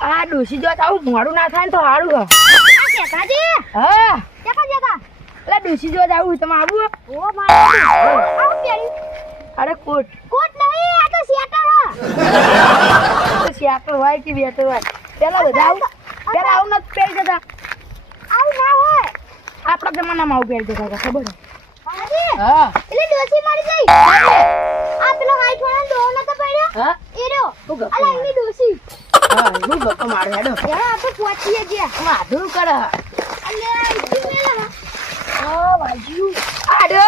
આ ડોસી જો આવું મોડું ના થાય ને તો સારું આ શેઠાજી હા. ક્યાં જતા એટલે ડોસી જો આવું તમે આવું ઓ મારું આવું અરે કોટ. કોટ નહીં આ તો સ્વેટર હ. શેટર હોય કે બેટર હોય. પેલા બધા આવું. પેલા આવું નથી પહેરી જતા. આવું ના હોય. આપણા જમાનામાં આવું પહેરી જતા હતા ખબર હા. એટલે ડોસી મારી ગઈ. આ પેલો હાઈટ વાળા ડો નતો પડ્યો હા. એ રહ્યો. અલા એની ડોસી હા હું ગપ્પો મારે હેડો યાર આ તો પહોંચીએ ગયા વાધું કરે અલે ઈ મેલા હા વાજુ આડો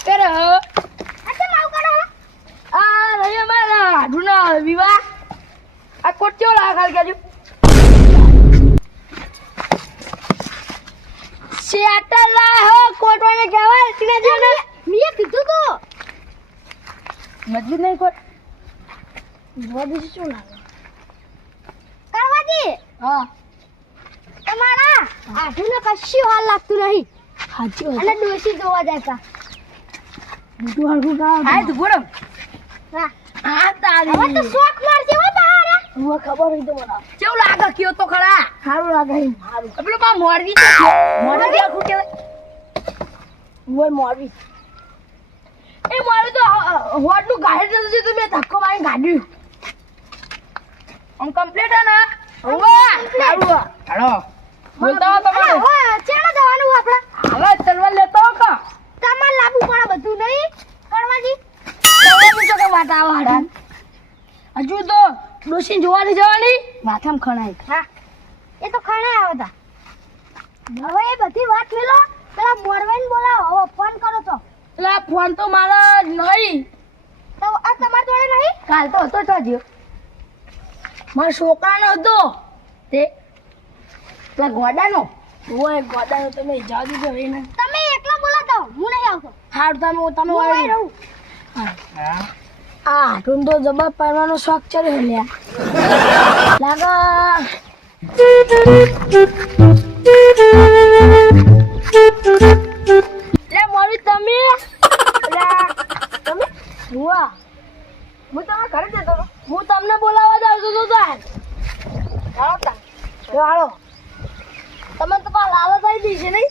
કરે આ તો માવ કરો આ વિવાહ આ શેટર કહેવાય તીને જો મેં કીધું તો મજબૂત નહીં કોટ બીજું શું લાગે? કરવાજી હા. તમારા આઠુને કશું હાલ લાગતું નહીં. સાચી અને ડોસી જોવા જતા બીજું હરખું કામ હા તું બોલો. હા. આ હવે તો શોખ મારશે હો બહાર. હું ખબર હોય તો મને. કેવું લાગે કયો તો ખરા? સારું લાગે સારું પેલું મોરવી તો મોરવી આખું કેવાય. ઓય મોરવી એ મારું તો હોટનું ગાડી નતું જતું મેં ધક્કો મારી ગાડ્યું. આમ કમ્પ્લીટ હે ને? ઓવા સારું હે હાલો બોલતા હો તમે હવે ચેડા જવાનું આપણે હવે ચલવા લેતો હો કા. તમાર લાબુ પણ બધું નહીં? કરવાજી તમે તો કે વાત આવે હાડા. હજુ તો ડોસી જોવાની જવાની? માથામાં ખણાય. હા. એ તો ખણાય આવતા હવે એ બધી વાત મેલો પેલા મોરવાઈને બોલાવો. હવે ફોન કરો તો. એટલે ફોન તો મારા નહીં. તો આ તમારા જોડે નહીં? કાલ તો હતો જ મારા છોકરાનો હતો. તે પેલા ગોડાનો? ઓય ગોડાનો તમે જાવ દીધો એને તમે એકલા બોલાતા હું નહીં આવતો. હારું તમે તમે હું અહીં વાળી રહું આ તું તો જવાબ પાડવાનો શોખ ચડ્યો લ્યા. લાગે. હાલો તમે તો પા લાલચ આવી દઈ છે નહીં?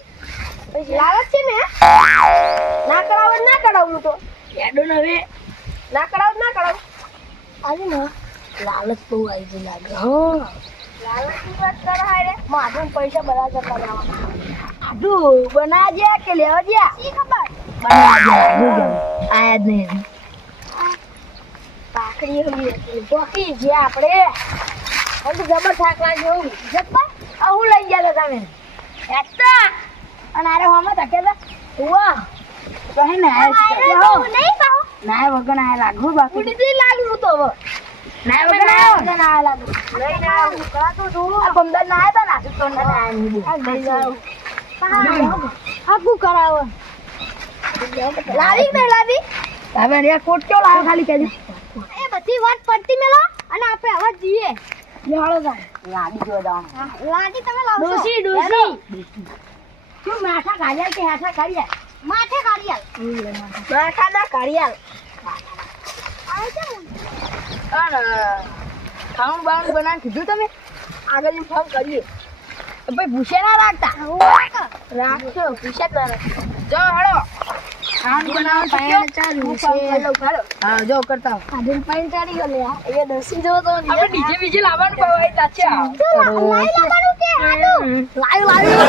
લાલચ છે ને? ના કરાવો ના કરાવું તો. એડો ને હવે. ના કરાવ ના કરાવ આજે ના. લાલચ બહુ આવી ગઈ લાગે. હા. લાલચની વાત કરે હારે. માથું પૈસા બધા જતા આટલું બનાવ્યા કે લેવા ગયા શી ખબર? આયા જ નહીં. પાકડી હમી હતી. ચોકી જે આપણે. જબર જબ્બા આ હું લઈ ગયા તમે. એકતા અને આરે હોમાં કહે ને આયરો તો નહીં પાહો ના વગર આ લાગુ બાકી. ઉડી લાગુ તો હવે. ના વગર આ ના લાગુ. લઈ ના ઉકળા તો જોવો આ બમદાર ના આવ્યા ના તો ના ના આ લઈ જાઓ. આગું કરાવો. લાવી મેં લાવી? હવે કોટ કેવો લાવ્યો ખાલી કહેજો એ બધી વાત પડતી મેલો અને આપણે હવે જઈએ. લે હાલો જા લાડી જો દાણ લાડી તમે લાવશો. ડોસી ડોસી શું માથા કાઢ્યા કે હાથા કાઢ્યા? માથે ના કાઢ્યા. આવે છે ને? ખાવાનું બાવાનું બનાવી કીધું તમે? આગળ ફોન કરીએ. ભાઈ ભૂસે ના રાખતા? રાખજો ભૂસે ના રાખતા જો હળો ખાવાનું બનાવવાનું ચાલુ છે. હા જો કરતા હો. કાઢીને ચાલી ગયો લે એ દસી જો તો આપણે ડીજે બીજે લાવવાનું કોઈ હોય તાચે આવ. તો લા- લાઈ લાવવાનું કે હાલું? લાઈવ લાઈવ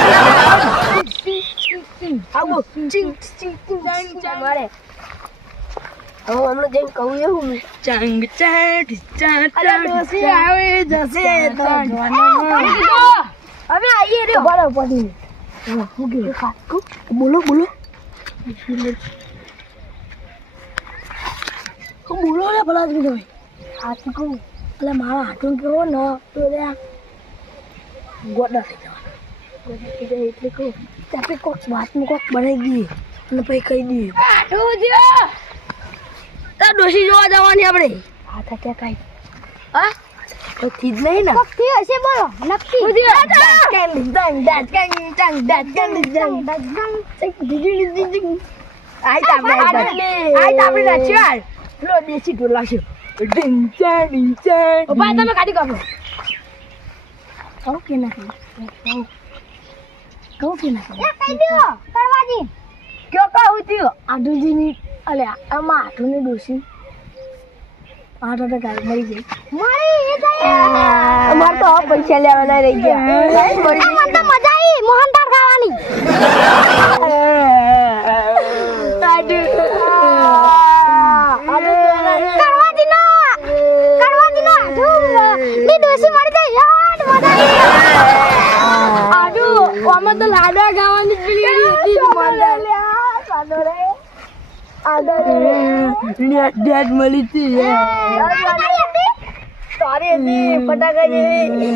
આવો. ચિંગ ચિંગ ચિંગ ચિંગ. મારે. હવે હમણાં જેમ કહું એવું ચંગ ચાટ ચાટ આવે જશે તો હવે આવીએ રે બરો પડી કે કાકુ બોલો બોલો. બોલો રે ભલા તમે. હાથી કહું એટલે મારા હાથું કેવો ન તો ગોડા થઈ જવાના. ગોડા થઈ જાય એટલે કહું. આપણે કોક વાતનું કોક બનાવી દઈએ. અને પછી કહી દઈએ. હાથું જો તાર ડોસી જોવા જવાની આપણે. હાથા ક્યાં કાંઈ. હા? થી જ નહીં ને થી હશે બોલો નક્કી કહું ના ના કયો કહું થયો આઠુજીની અલે આમાં આઠુની ડોસી આઠ મળી જાય અમારે તો પૈસા લેવાના રહી ગયા. મજા આવી. મોહનથાળ ખાવાની. ગાવાની હતી મળી હતી તારી હતી ફટાકા જેવી.